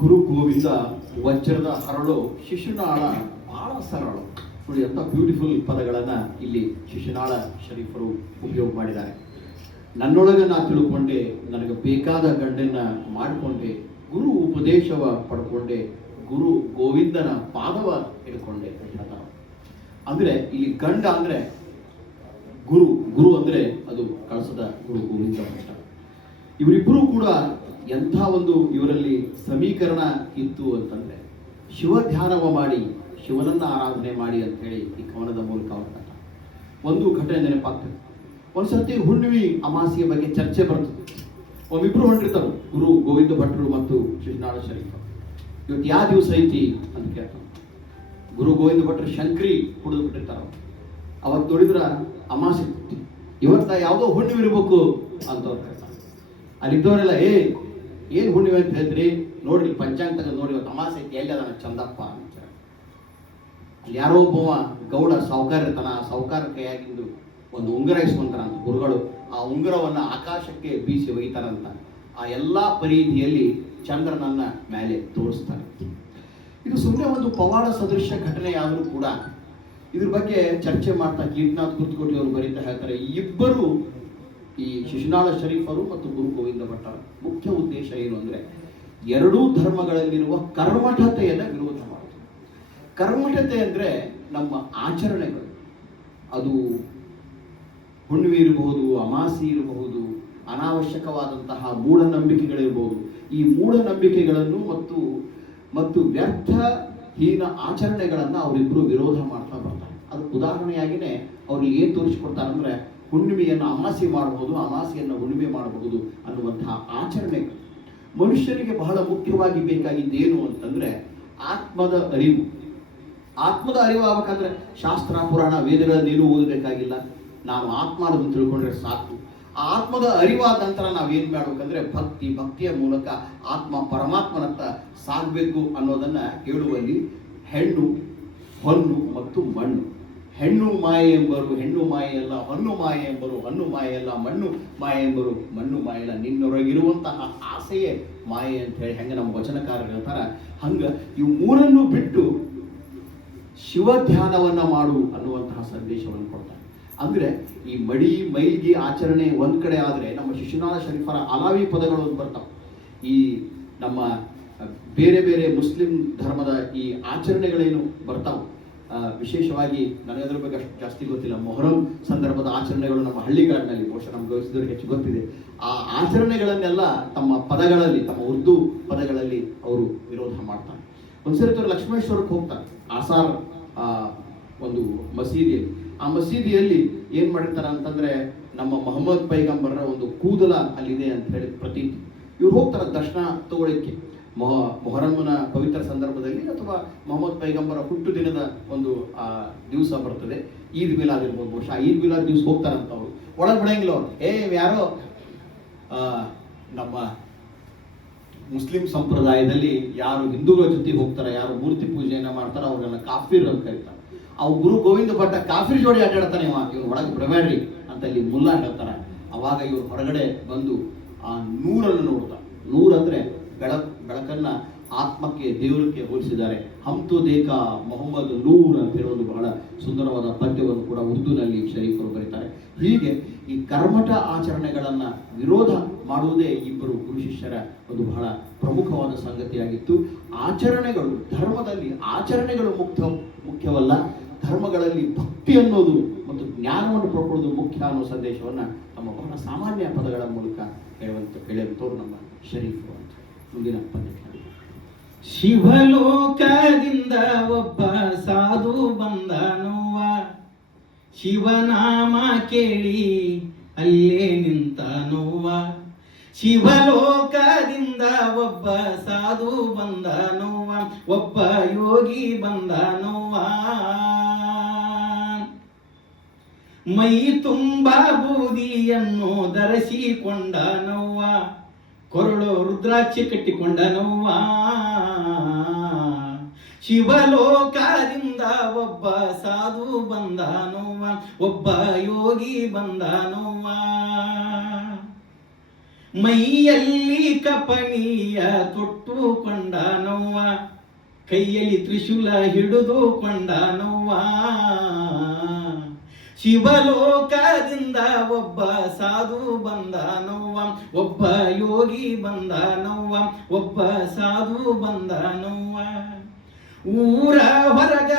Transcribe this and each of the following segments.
ಗುರು ಗೋವಿಂದ ವಜ್ರದ ಹರಳು ಶಿಶುನಾಳ ಬಹಳ ಸರಳ. ನೋಡಿ ಎಂಥ ಬ್ಯೂಟಿಫುಲ್ ಪದಗಳನ್ನು ಇಲ್ಲಿ ಶಿಶುನಾಳ ಶರೀಫರು ಉಪಯೋಗ ಮಾಡಿದ್ದಾರೆ. ನನ್ನೊಳಗೆ ನಾ ತಿಳ್ಕೊಂಡೆ, ನನಗೆ ಬೇಕಾದ ಗಂಡನ್ನ ಮಾಡಿಕೊಂಡೆ, ಗುರು ಉಪದೇಶವ ಪಡ್ಕೊಂಡೆ, ಗುರು ಗೋವಿಂದನ ಪಾದವ ಹಿಡ್ಕೊಂಡೆ ಅಂತ ಹೇಳ್ತಾರೆ. ಅಂದ್ರೆ ಇಲ್ಲಿ ಗಂಡ ಅಂದ್ರೆ ಗುರು, ಗುರು ಅಂದ್ರೆ ಅದು ಕಳಸದ ಗುರು ಗೋವಿಂದ ಭಟ್ಟ. ಇವರಿಬ್ಬರು ಕೂಡ ಎಂಥ ಒಂದು ಇವರಲ್ಲಿ ಸಮೀಕರಣ ಇತ್ತು ಅಂತಂದ್ರೆ, ಶಿವ ಧ್ಯಾನವ ಮಾಡಿ ಶಿವನನ್ನ ಆರಾಧನೆ ಮಾಡಿ ಅಂತ ಹೇಳಿ ಈ ಕವನದ ಮೂಲಕ ಅವ್ರ ಒಂದು ಘಟನೆ ನೆನಪಾಗ್ತದೆ. ಒಂದ್ಸರ್ತಿ ಹುಣ್ಣಿಮೆ ಅಮಾಸಿಯ ಬಗ್ಗೆ ಚರ್ಚೆ ಬರ್ತದೆ. ಒಬ್ಬಿಬ್ರು ಹೊಂಟಿರ್ತಾರೆ, ಗುರು ಗೋವಿಂದ ಭಟ್ರು ಮತ್ತು ಶಿಶುನಾಳ ಶರೀಫ. ಇವತ್ತು ಯಾವ ದಿವಸ ಐತಿ ಅಂತ ಕೇಳ್ತಾರೆ. ಗುರು ಗೋವಿಂದ ಭಟ್ರು ಶಂಕರಿ ಕುಡಿದು ಬಿಟ್ಟಿರ್ತಾರ. ಅವತ್ತು ನೋಡಿದ್ರ ಅಮಾಸೆ, ಇವತ್ತ ಯಾವುದೋ ಹುಣ್ಣಿಮೆ ಇರ್ಬೇಕು ಅಂತ ಅವ್ರು ಹೇಳ್ತಾರೆ. ಅಲ್ಲಿದ್ದವರೆಲ್ಲ ಏನ್ ಹುಣ್ಣಿಮೆ ಅಂತ ಹೇಳಿದ್ರಿ, ನೋಡ್ರಿ ಪಂಚಾಂಗ ತೆಗೆದು ನೋಡಿ, ಇವತ್ತು ಅಮಾಸೆ ಐತಿ, ಎಲ್ಲಿ ಅದಾನ ಚಂದಪ್ಪ ಅಂತ. ಅಲ್ಲಿ ಯಾರೋ ಒಬ್ಬವ ಗೌಡ ಸಾವುಕಾರ ಇರ್ತಾನ, ಆ ಸಾವುಕಾರ ಕೈಯಾಗಿಂದು ಒಂದು ಉಂಗುರ ಇಸ್ಕೊಂತಾರಂತ ಗುರುಗಳು. ಆ ಉಂಗುರವನ್ನ ಆಕಾಶಕ್ಕೆ ಬೀಸಿ ಒಯ್ತಾರಂತ. ಆ ಎಲ್ಲಾ ಪರಿಧಿಯಲ್ಲಿ ಚಂದ್ರನನ್ನ ಮೇಲೆ ತೋರಿಸ್ತಾರೆ. ಇದು ಸುಮ್ಮನೆ ಒಂದು ಪವಾಡ ಸದೃಶ ಘಟನೆಯಾದರೂ ಕೂಡ ಇದ್ರ ಬಗ್ಗೆ ಚರ್ಚೆ ಮಾಡ್ತಾ ಕೀರ್ತಿನಾಥ್ ಕುರ್ತಕೋಟಿ ಅವರು ಬರೀತಾ ಹೇಳ್ತಾರೆ, ಇಬ್ಬರು ಈ ಶಿಶುನಾಳ ಶರೀಫರು ಮತ್ತು ಗುರು ಗೋವಿಂದ ಭಟ್ಟರ ಮುಖ್ಯ ಉದ್ದೇಶ ಏನು ಅಂದ್ರೆ, ಎರಡೂ ಧರ್ಮಗಳಲ್ಲಿರುವ ಕರ್ಮಠತೆಯನ್ನು ವಿರೋಧ ಮಾಡುವುದು. ಕರ್ಮಠತೆ ಅಂದ್ರೆ ನಮ್ಮ ಆಚರಣೆಗಳು. ಅದು ಹುಣ್ಣಿಮೆ ಇರಬಹುದು, ಅಮಾಸಿ ಇರಬಹುದು, ಅನಾವಶ್ಯಕವಾದಂತಹ ಮೂಢನಂಬಿಕೆಗಳಿರಬಹುದು. ಈ ಮೂಢನಂಬಿಕೆಗಳನ್ನು ಮತ್ತು ವ್ಯರ್ಥಹೀನ ಆಚರಣೆಗಳನ್ನು ಅವರಿಬ್ಬರು ವಿರೋಧ ಮಾಡ್ತಾ ಬರ್ತಾರೆ. ಅದಕ್ಕೆ ಉದಾಹರಣೆಯಾಗಿನೇ ಅವ್ರಿಗೆ ಏನು ತೋರಿಸ್ಕೊಡ್ತಾರೆ ಅಂದ್ರೆ, ಹುಣ್ಣಿಮೆಯನ್ನು ಅಮಾಸಿ ಮಾಡಬಹುದು, ಅಮಾಸಿಯನ್ನು ಹುಣ್ಣಿಮೆ ಮಾಡಬಹುದು ಅನ್ನುವಂತಹ ಆಚರಣೆಗಳು. ಮನುಷ್ಯನಿಗೆ ಬಹಳ ಮುಖ್ಯವಾಗಿ ಬೇಕಾಗಿದ್ದೇನು ಅಂತಂದ್ರೆ ಆತ್ಮದ ಅರಿವು. ಆತ್ಮದ ಅರಿವು ಆಗ್ಬೇಕಂದ್ರೆ ಶಾಸ್ತ್ರ ಪುರಾಣ ವೇದಗಳನ್ನೇನು ಓದಬೇಕಾಗಿಲ್ಲ. ನಾನು ಆತ್ಮ ಅನ್ನೋದನ್ನು ತಿಳ್ಕೊಂಡ್ರೆ ಸಾಕು. ಆ ಆತ್ಮದ ಅರಿವಾದ ನಂತರ ನಾವೇನ್ ಮಾಡ್ಬೇಕಂದ್ರೆ ಭಕ್ತಿಯ ಮೂಲಕ ಆತ್ಮ ಪರಮಾತ್ಮನತ್ತ ಸಾಗಬೇಕು ಅನ್ನೋದನ್ನ ಹೇಳುವಲ್ಲಿ ಹೆಣ್ಣು, ಹೊನ್ನು ಮತ್ತು ಮಣ್ಣು. ಹೆಣ್ಣು ಮಾಯೆ ಎಂಬರು ಹೆಣ್ಣು ಮಾಯೆಯಲ್ಲ, ಹೊನ್ನು ಮಾಯೆ ಎಂಬರು ಹೊನ್ನು ಮಾಯೆಯಲ್ಲ, ಮಣ್ಣು ಮಾಯೆ ಎಂಬರು ಮಣ್ಣು ಮಾಯೆಯಲ್ಲ, ನಿನ್ನೊಳಗಿರುವಂತಹ ಆಸೆಯೇ ಮಾಯೆ ಅಂತ ಹೇಳಿ ಹೆಂಗೆ ನಮ್ಮ ವಚನಕಾರರು ಹೇಳ್ತಾರ, ಹಂಗ ಇವು ಮೂರನ್ನು ಬಿಟ್ಟು ಶಿವ ಧ್ಯಾನವನ್ನ ಮಾಡು ಅನ್ನುವಂತಹ ಸಂದೇಶವನ್ನು ಕೊಡ್ತಾರೆ. ಅಂದ್ರೆ ಈ ಮಡಿ ಮೈಲ್ಗೆ ಆಚರಣೆ ಒಂದ್ ಕಡೆ ಆದ್ರೆ, ನಮ್ಮ ಶಿಶುನಾಳ ಶರೀಫರ ಅಲಾವಿ ಪದಗಳು ಬರ್ತಾವ. ಈ ನಮ್ಮ ಬೇರೆ ಬೇರೆ ಮುಸ್ಲಿಂ ಧರ್ಮದ ಈ ಆಚರಣೆಗಳೇನು ಬರ್ತಾವ, ವಿಶೇಷವಾಗಿ ನನಗೆ ಅದ್ರ ಬಗ್ಗೆ ಅಷ್ಟು ಜಾಸ್ತಿ ಗೊತ್ತಿಲ್ಲ. ಮೊಹರಂ ಸಂದರ್ಭದ ಆಚರಣೆಗಳು ನಮ್ಮ ಹಳ್ಳಿಗಾಡಿನಲ್ಲಿ ಬಹುಶಃ ನಮ್ಗೆ ಗೌರಿಸಿದವ್ರಿಗೆ ಹೆಚ್ಚು ಗೊತ್ತಿದೆ. ಆ ಆಚರಣೆಗಳನ್ನೆಲ್ಲ ತಮ್ಮ ಪದಗಳಲ್ಲಿ, ತಮ್ಮ ಉರ್ದು ಪದಗಳಲ್ಲಿ ಅವರು ವಿರೋಧ ಮಾಡ್ತಾರೆ. ಒಂದ್ಸರಿ ಅವರು ಲಕ್ಷ್ಮೇಶ್ವರಕ್ಕೆ ಹೋಗ್ತಾರೆ, ಆಸಾರ್ ಒಂದು ಮಸೀದಿಯಲ್ಲಿ. ಆ ಮಸೀದಿಯಲ್ಲಿ ಏನ್ ಮಾಡಿರ್ತಾರೆ ಅಂತಂದ್ರೆ, ನಮ್ಮ ಮೊಹಮ್ಮದ್ ಪೈಗಂಬರ್ರ ಒಂದು ಕೂದಲ ಅಲ್ಲಿದೆ ಅಂತ ಹೇಳಿ ಪ್ರತೀತಿ. ಇವ್ರು ಹೋಗ್ತಾರೆ ದರ್ಶನ ತಗೊಳ್ಳಿಕ್ಕೆ. ಮೊಹರಮ್ಮನ ಪವಿತ್ರ ಸಂದರ್ಭದಲ್ಲಿ ಅಥವಾ ಮೊಹಮ್ಮದ್ ಪೈಗಂಬರ ಹುಟ್ಟು ದಿನದ ಒಂದು ದಿವಸ ಬರ್ತದೆ, ಈದ್ ಮಿಲಾದ್ ಇರ್ಬೋದು ಬಹುಶಃ. ಈದ್ ಮಿಲಾದ್ ದಿವಸ ಹೋಗ್ತಾರಂತ ಅವ್ರು, ಒಳಗೆ ಬಿಡಂಗಿಲ್ಲ ಅವ್ರು. ಯಾರೋ ನಮ್ಮ ಮುಸ್ಲಿಂ ಸಂಪ್ರದಾಯದಲ್ಲಿ ಯಾರು ಹಿಂದೂಗಳ ಜೊತೆ ಹೋಗ್ತಾರೆ, ಯಾರು ಮೂರ್ತಿ ಪೂಜೆಯನ್ನ ಮಾಡ್ತಾರೆ, ಅವ್ರನ್ನ ಕಾಫಿರ್ ಅಂತ ಕರೀತಾರೆ. ಅವು ಗುರು ಗೋವಿಂದ ಭಟ್ಟ ಕಾಫಿರ್ ಜೋಡಿ ಆಟಾಡ್ತಾನೆ, ಇವ್ರು ಒಳಗೆ ಬಿಡಬೇಡ್ರಿ ಅಂತ ಇಲ್ಲಿ ಮುಲ್ಲಾ ಹೇಳ್ತಾರೆ. ಅವಾಗ ಇವ್ರು ಹೊರಗಡೆ ಬಂದು ಆ ನೂರನ್ನು ನೋಡ್ತಾರೆ. ನೂರ್ ಅಂದ್ರೆ ಬೆಳಕನ್ನ ಆತ್ಮಕ್ಕೆ, ದೇವರಿಗೆ ಹೋಲಿಸಿದ್ದಾರೆ. ಹಮ್ತು ದೇಖಾ ಮೊಹಮ್ಮದ್ ನೂರ್ ಅಂತ ಹೇಳೋದು ಬಹಳ ಸುಂದರವಾದ ಪದ್ಯವನ್ನು ಕೂಡ ಉರ್ದುನಲ್ಲಿ ಶರೀಫರು ಬರೀತಾರೆ. ಹೀಗೆ ಈ ಕರ್ಮಠ ಆಚರಣೆಗಳನ್ನ ವಿರೋಧ ಮಾಡುವುದೇ ಇಬ್ಬರು ಗುರು ಶಿಷ್ಯರ ಒಂದು ಬಹಳ ಪ್ರಮುಖವಾದ ಸಂಗತಿಯಾಗಿತ್ತು. ಆಚರಣೆಗಳು, ಧರ್ಮದಲ್ಲಿ ಆಚರಣೆಗಳು ಮುಖ್ಯವಲ್ಲ, ಧರ್ಮಗಳಲ್ಲಿ ಭಕ್ತಿ ಅನ್ನೋದು ಮತ್ತು ಜ್ಞಾನವನ್ನು ಪಡ್ಕೊಳ್ಳೋದು ಮುಖ್ಯ ಅನ್ನೋ ಸಂದೇಶವನ್ನ ನಮ್ಮ ಬಹಳ ಸಾಮಾನ್ಯ ಪದಗಳ ಮೂಲಕ ಹೇಳುವಂಥವ್ರು ನಮ್ಮ ಶರೀಫರು ಅಂತ. ಮುಂದಿನ ಪದ್ಯ. ಶಿವಲೋಕದಿಂದ ಒಬ್ಬ ಸಾಧು ಬಂದನೋವ, ಶಿವನಾಮ ಕೇಳಿ ಅಲ್ಲೇ ನಿಂತನೋವ. ಶಿವಲೋಕದಿಂದ ಒಬ್ಬ ಸಾಧು ಬಂದನೋವ, ಒಬ್ಬ ಯೋಗಿ ಬಂದನೋವ. ಮೈ ತುಂಬ ಬೂದಿಯನ್ನು ಧರಿಸಿಕೊಂಡನೋವ, ಕೊರಳು ರುದ್ರಾಕ್ಷಿ ಕಟ್ಟಿಕೊಂಡನೋವ. ಶಿವಲೋಕದಿಂದ ಒಬ್ಬ ಸಾಧು ಬಂದನೋವ, ಒಬ್ಬ ಯೋಗಿ ಬಂದನೋವ. ಮೈಯಲ್ಲಿ ಕಪಣಿಯ ತೊಟ್ಟುಕೊಂಡ ನೋವ, ಕೈಯಲ್ಲಿ ತ್ರಿಶೂಲ ಹಿಡಿದುಕೊಂಡ ನೋವ. ಶಿವಲೋಕದಿಂದ ಒಬ್ಬ ಸಾಧು ಬಂದ ನೋವ, ಒಬ್ಬ ಯೋಗಿ ಬಂದ ನೋವ, ಒಬ್ಬ ಸಾಧು ಬಂದ ನೋವ. ಊರ ಹೊರಗ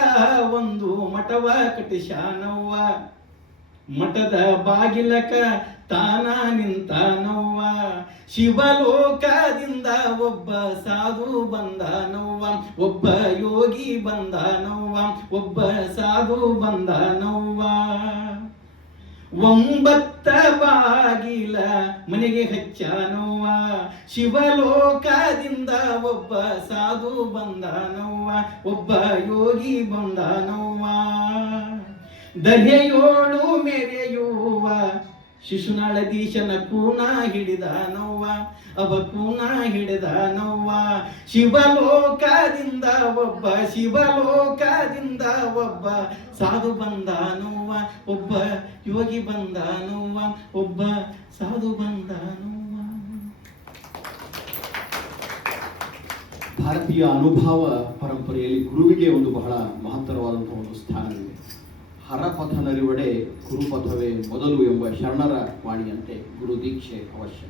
ಒಂದು ಮಠವ ಕಟ್ಟಿಸ್ಯಾನವ್ವ, ಮಠದ ಬಾಗಿಲಕ ತಾನ ನಿಂತ ನೋವ. ಶಿವಲೋಕದಿಂದ ಒಬ್ಬ ಸಾಧು ಬಂದ ನೋವ, ಒಬ್ಬ ಯೋಗಿ ಬಂದ ನೋವ, ಒಬ್ಬ ಸಾಧು ಬಂದ ನೋವ. 9 ಬಾಗಿಲ ಮನೆಗೆ ಹಚ್ಚಾನವ್ವ, ಶಿವಲೋಕದಿಂದ ಒಬ್ಬ ಸಾಧು ಬಂದ ನೋವ, ಒಬ್ಬ ಯೋಗಿ ಬಂದ ನೋವ. ದಹೆಯೋಳು ಮೆರೆಯುವ ಶಿಶುನಾಳಧೀಶನ ಕೂನ ಹಿಡಿದ ನೋವ, ಅವ ಕೂನ ಹಿಡಿದ ನೋವ. ಶಿವಲೋಕದಿಂದ ಒಬ್ಬ, ಶಿವಲೋಕದಿಂದ ಒಬ್ಬ ಸಾಧು ಬಂದ ನೋವ, ಒಬ್ಬ ಯೋಗಿ ಬಂದ ನೋವ, ಒಬ್ಬ ಸಾಧು ಬಂದ ನೋವ. ಭಾರತೀಯ ಅನುಭವ ಪರಂಪರೆಯಲ್ಲಿ ಗುರುವಿಗೆ ಒಂದು ಬಹಳ ಮಹತ್ತರವಾದಂತಹ ಒಂದು ಸ್ಥಾನವಿದೆ. ಹರಪಥ ನರಿವಡೆ ಗುರುಪಥವೇ ಮೊದಲು ಎಂಬ ಶರಣರ ವಾಣಿಯಂತೆ ಗುರು ದೀಕ್ಷೆ ಅವಶ್ಯ.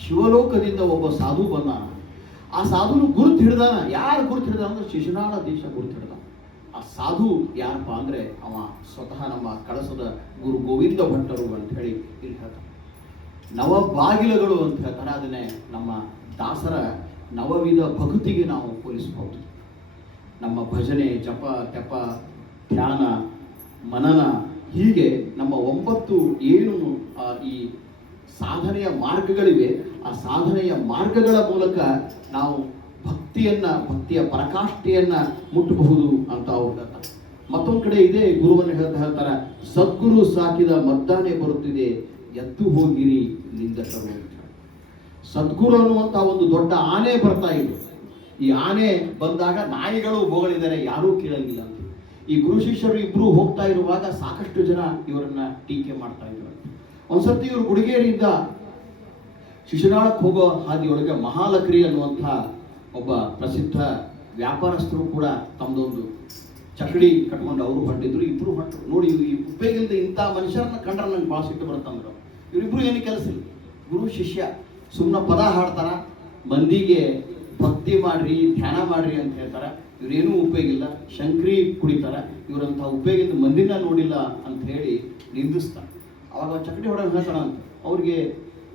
ಶಿವಲೋಕದಿಂದ ಒಬ್ಬ ಸಾಧು ಬಂದ, ಆ ಸಾಧುನು ಗುರುತು ಹಿಡ್ದಾನ. ಯಾರು ಗುರುತು ಹಿಡ್ದ ಅಂದ್ರೆ ಶಿಶುನಾಳಧೀಶ ಗುರುತು ಹಿಡ್ದ. ಆ ಸಾಧು ಯಾರಪ್ಪ ಅಂದ್ರೆ ಅವ ಸ್ವತಃ ನಮ್ಮ ಕಳಸದ ಗುರು ಗೋವಿಂದ ಭಟ್ಟರು ಅಂತ ಹೇಳಿ ಇಲ್ಲಿ ಹೇಳ್ತಾರೆ. ನವ ಬಾಗಿಲುಗಳು ಅಂತ ಹೇಳ್ತಾರೆ. ಅದನ್ನೇ ನಮ್ಮ ದಾಸರ ನವವಿಧ ಭಕ್ತಿಗೆ ನಾವು ಹೋಲಿಸಬಹುದು. ನಮ್ಮ ಭಜನೆ, ಜಪ, ತೆಪ, ಧ್ಯಾನ, ಮನನ, ಹೀಗೆ ನಮ್ಮ 9 ಏನು ಈ ಸಾಧನೆಯ ಮಾರ್ಗಗಳಿವೆ, ಆ ಸಾಧನೆಯ ಮಾರ್ಗಗಳ ಮೂಲಕ ನಾವು ಭಕ್ತಿಯ ಪರಾಕಾಷ್ಠೆಯನ್ನ ಮುಟ್ಟಬಹುದು ಅಂತ ಅವ್ರು ಹೇಳ್ತಾರೆ. ಮತ್ತೊಂದು ಕಡೆ ಇದೇ ಗುರುವನ್ನು ಹೇಳ್ತಾರೆ, ಸದ್ಗುರು ಸಾಕಿದ ಮದ್ದಾನೆ ಬರುತ್ತಿದೆ, ಎದ್ದು ಹೋಗಿರಿ ನಿಂದಕರು ಅಂತ. ಸದ್ಗುರು ಅನ್ನುವಂತ ಒಂದು ದೊಡ್ಡ ಆನೆ ಬರ್ತಾ ಇತ್ತು. ಈ ಆನೆ ಬಂದಾಗ ನಾಯಿಗಳು ಬೋಗಳಿದ್ದಾರೆ, ಯಾರೂ ಕೇಳಂಗಿಲ್ಲ ಅಂತ. ಈ ಗುರು ಶಿಷ್ಯರು ಇಬ್ರು ಹೋಗ್ತಾ ಇರುವಾಗ ಸಾಕಷ್ಟು ಜನ ಇವರನ್ನ ಟೀಕೆ ಮಾಡ್ತಾ ಇದ್ರು. ಒಂದ್ಸರ್ತಿ ಇವರು ಗುಡಿಗೇರಿಯಿಂದ ಶಿಶುನಾಳಕ್ಕೆ ಹೋಗೋ ಹಾದಿಯೊಳಗೆ ಮಹಾಲಕ್ರಿ ಅನ್ನುವಂಥ ಒಬ್ಬ ಪ್ರಸಿದ್ಧ ವ್ಯಾಪಾರಸ್ಥರು ಕೂಡ ತಮ್ಮದೊಂದು ಚಕಡಿ ಕಟ್ಕೊಂಡು ಅವರು ಹೊರಟಿದ್ರು. ಇಬ್ರು ಹೊರಟರು. ನೋಡಿ, ಈ ಉಪಯೋಗಿಲ್ದ ಇಂಥ ಮನುಷ್ಯರನ್ನ ಕಂಡ್ರೆ ನಂಗೆ ಭಾಳ ಸಿಟ್ಟು ಬರುತ್ತಂದ್ರು. ಇವರಿಬ್ರು ಏನು ಕೆಲಸ ಇಲ್ಲ, ಗುರು ಶಿಷ್ಯ. ಸುಮ್ಮನೆ ಪದ ಹಾಡ್ತಾರ, ಮಂದಿಗೆ ಭಕ್ತಿ ಮಾಡ್ರಿ, ಧ್ಯಾನ ಮಾಡ್ರಿ ಅಂತ ಹೇಳ್ತಾರ. ಇವ್ರೇನೂ ಉಪಯೋಗ ಇಲ್ಲ, ಶಂಕರಿ ಕುಡಿತಾರ. ಇವರಂಥ ಉಪಯೋಗದ ಮಂದಿನ ನೋಡಿಲ್ಲ ಅಂತ ಹೇಳಿ ನಿಂದಿಸ್ತಾರೆ. ಅವಾಗ ಚಕಡಿ ಹೊಡೆದು ಹೇಳ್ತಾರ ಅಂತ, ಅವ್ರಿಗೆ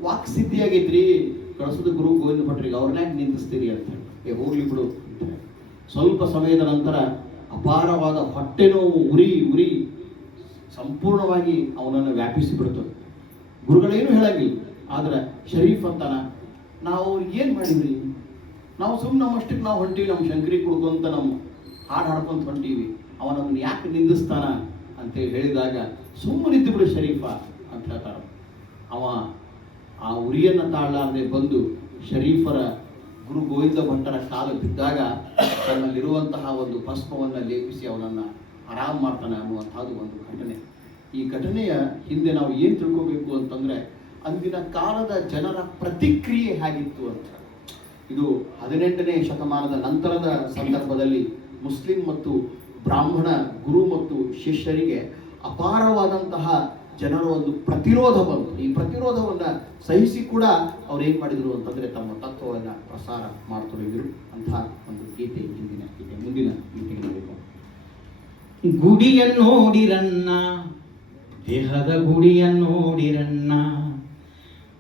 ವಾಕ್ ಸಿದ್ಧಿ ಆಗೈತ್ರಿ ಕಳಿಸೋದು ಗುರು ಗೋವಿಂದ ಭಟ್ರಿಗೆ, ಅವ್ರನ್ನ ನಿಂದಿಸ್ತೀರಿ ಅಂತ ಹೇಳಿ. ಹೋಗ್ಲಿ ಬಿಡು ಅಂತ ಹೇಳಿ. ಸ್ವಲ್ಪ ಸಮಯದ ನಂತರ ಅಪಾರವಾದ ಹೊಟ್ಟೆ ನೋವು, ಉರಿ ಸಂಪೂರ್ಣವಾಗಿ ಅವನನ್ನು ವ್ಯಾಪಿಸಿ ಬಿಡ್ತದೆ. ಗುರುಗಳೇನು ಹೇಳಂಗಿಲ್ಲ. ಆದ್ರೆ ಶರೀಫ್ ಅಂತಾನ, ನಾವು ಅವ್ರಿಗೆ ಏನು ಮಾಡಿದ್ರಿ, ನಾವು ಸುಮ್ಮನೆ ನಮ್ಮಷ್ಟಕ್ಕೆ ನಾವು ಹೊಂಟೀವಿ, ನಮ್ಮ ಶಂಕರಿ ಕುಡ್ಕೊಂತ ನಮ್ಮ ಹಾಡು ಹಾಡ್ಕೊಂತ ಹೊಂಟೀವಿ, ಅವನನ್ನು ಯಾಕೆ ನಿಂದಿಸ್ತಾನ ಅಂತೇಳಿ ಹೇಳಿದಾಗ, ಸುಮ್ಮನಿದ್ದು ಬಿಡು ಶರೀಫ ಅಂತ ಹೇಳ್ತಾರ. ಅವ ಆ ಉರಿಯನ್ನು ತಾಳಲಾರದೆ ಬಂದು ಶರೀಫರ ಗುರು ಗೋವಿಂದ ಭಟ್ಟರ ಕಾಲು ಬಿದ್ದಾಗ ತನ್ನಲ್ಲಿರುವಂತಹ ಒಂದು ಭಸ್ಮವನ್ನು ಲೇಪಿಸಿ ಅವನನ್ನು ಆರಾಮ್ ಮಾಡ್ತಾನೆ ಅನ್ನುವಂಥದ್ದು ಒಂದು ಘಟನೆ. ಈ ಘಟನೆಯ ಹಿಂದೆ ನಾವು ಏನು ತಿಳ್ಕೋಬೇಕು ಅಂತಂದ್ರೆ, ಅಂದಿನ ಕಾಲದ ಜನರ ಪ್ರತಿಕ್ರಿಯೆ ಹೇಗಿತ್ತು ಅಂತ. ಇದು 18ನೇ ಶತಮಾನದ ನಂತರದ ಸಂದರ್ಭದಲ್ಲಿ ಮುಸ್ಲಿಂ ಮತ್ತು ಬ್ರಾಹ್ಮಣ ಗುರು ಮತ್ತು ಶಿಷ್ಯರಿಗೆ ಅಪಾರವಾದಂತಹ ಜನರ ಒಂದು ಪ್ರತಿರೋಧ ಬಂತು. ಈ ಪ್ರತಿರೋಧವನ್ನ ಸಹಿಸಿ ಕೂಡ ಅವ್ರು ಏನ್ ಮಾಡಿದ್ರು ಅಂತಂದ್ರೆ ತಮ್ಮ ತತ್ವವನ್ನ ಪ್ರಸಾರ ಮಾಡ್ತೊಡಗಿದ್ರು. ಅಂತಹ ಒಂದು ಗೀತೆ ಮುಂದಿನ ಗೀತೆಗೆ ಗುಡಿಯನ್ನೋಡಿರನ್ನ, ದೇಹದ ಗುಡಿಯನ್ನೋಡಿರನ್ನ,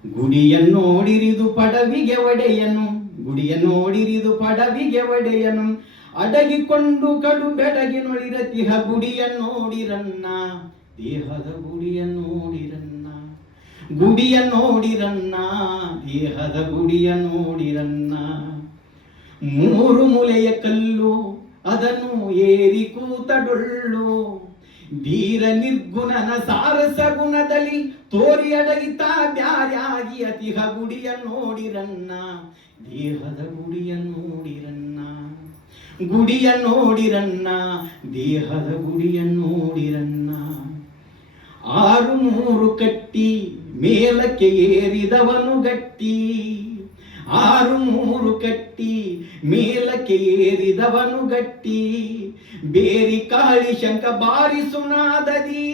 ಗುಡಿಯನ್ನೋಡಿರಿದು ಪಡವಿಗೆ ಒಡೆಯನು, ಗುಡಿಯನ್ನೋಡಿರಿದು ಪಡವಿಗೆ ಒಡೆಯನು, ಅಡಗಿಕೊಂಡು ಕಡು ಬೆಡಗಿನೊಳಿರತಿಹ ಗುಡಿಯನ್ನೋಡಿರನ್ನ, ದೇಹದ ಗುಡಿಯನ್ನೋಡಿರನ್ನ, ಗುಡಿಯನ್ನೋಡಿರನ್ನ, ದೇಹದ ಗುಡಿಯನ್ನೋಡಿರನ್ನ. 3 ಮೂಲೆಯ ಕಲ್ಲು ಅದನ್ನು ಏರಿ ಕೂತಡೊಳ್ಳು, ಧೀರ ನಿರ್ಗುಣನ ಸಾರಸ ಗುಣದಲ್ಲಿ ತೋರಿ ಅಡಗಿತ ಬ್ಯಾರ್ಯಾಗಿ ಅತಿಹ ಗುಡಿಯನ್ನೋಡಿರನ್ನ, ದೇಹದ ಗುಡಿಯನ್ನೋಡಿರನ್ನ, ಗುಡಿಯನ್ನೋಡಿರನ್ನ, ದೇಹದ ಗುಡಿಯನ್ನೋಡಿರನ್ನ. 6 ಮೂರು ಕಟ್ಟಿ ಮೇಲಕ್ಕೆ ಏರಿದವನು ಗಟ್ಟಿ 600 ಕಟ್ಟಿ ಮೇಲಕ್ಕೆ ಏರಿದವನು ಗಟ್ಟಿ ಬೇರಿ ಕಾಳಿ ಶಂಕ ಬಾರಿಸುನಾದದಿ